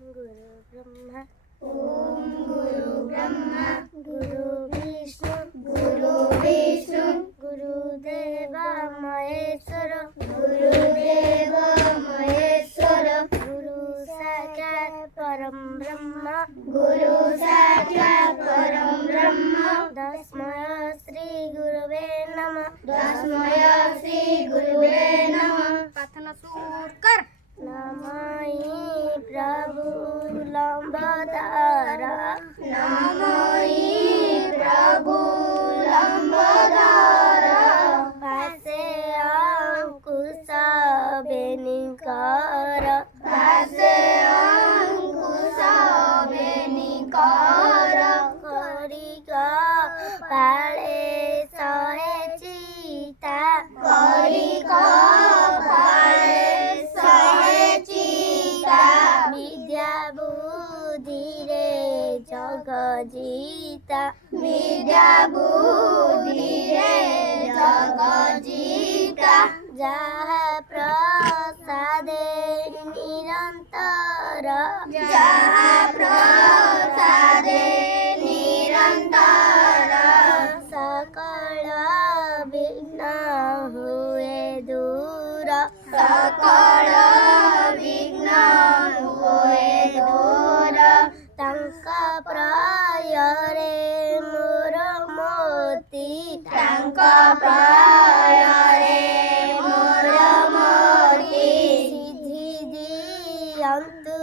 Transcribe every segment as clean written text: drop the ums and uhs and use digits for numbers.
ब्रह्मा ओम गुरु ब्रह्मा गुरु विष्णु विष्णु गुरुदेव महेश्वर गुरुदेव महेश्वर गुरु साक्षात् परम ब्रह्म गुरु साक्षात् परम ब्रह्म तस्मै श्री गुरुवे नमः तस्मै श्री गुरुवे नमः। प्रार्थना सुर कर। नमः प्रभु लंबोदरा नमो प्रभु लंबोदरा पासे अंकुश बेनिकर पासे अंकुश बेनिकर करिक पाले सहे चिता करिक पाले सहे चिता विद्या बुद्धि रे जग जीता विद्या बुद्धि रे जग जीता जहा प्रसादे निरंतर जहा प्रसादे निरंतर सकल विघ्न हुए दूर सकल विघ्न हुए दूर तांका प्रायरे मोर मोती तांका प्रायरे मोर मोती सिद्धि दियन्तु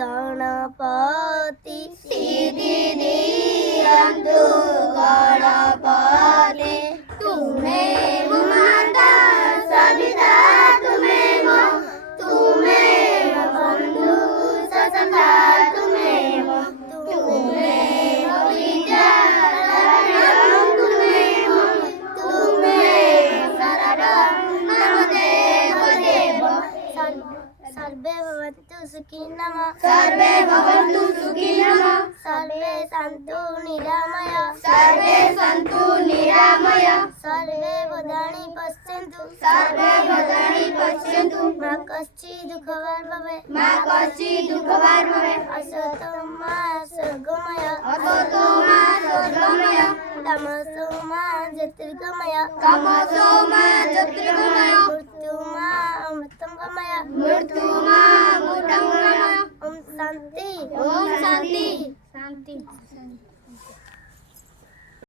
गणपति सिद्धि दियन्तु गणपति तुम्हें माता सविता तुम्हें बंधु ससखा तुम्हें विद्या तुम्हें शरणं मम देव देव सर्वे भवन्तु सुखिनः सर्वे भवन्तु सुखिनः सर्वे सन्तु निरामय सर्वे सन्तु निरामय सर्वे भद्राणि पश्यन्तु सर्वे भद्राणि पश्यन्तु मा कश्चित् दुःखभाग् भवेत् मा कश्चित् दुःखभाग् भवेत् असतो मा स्वर्गमय असतो मा स्वर्गमय तमसो मा ज्योतिर्गमय तमसो मा ज्योतिर्गमय मृत्यु मा अमृतंगमय मृत्यु मा अमृतंगमय ओम शांति ओम शांति शांति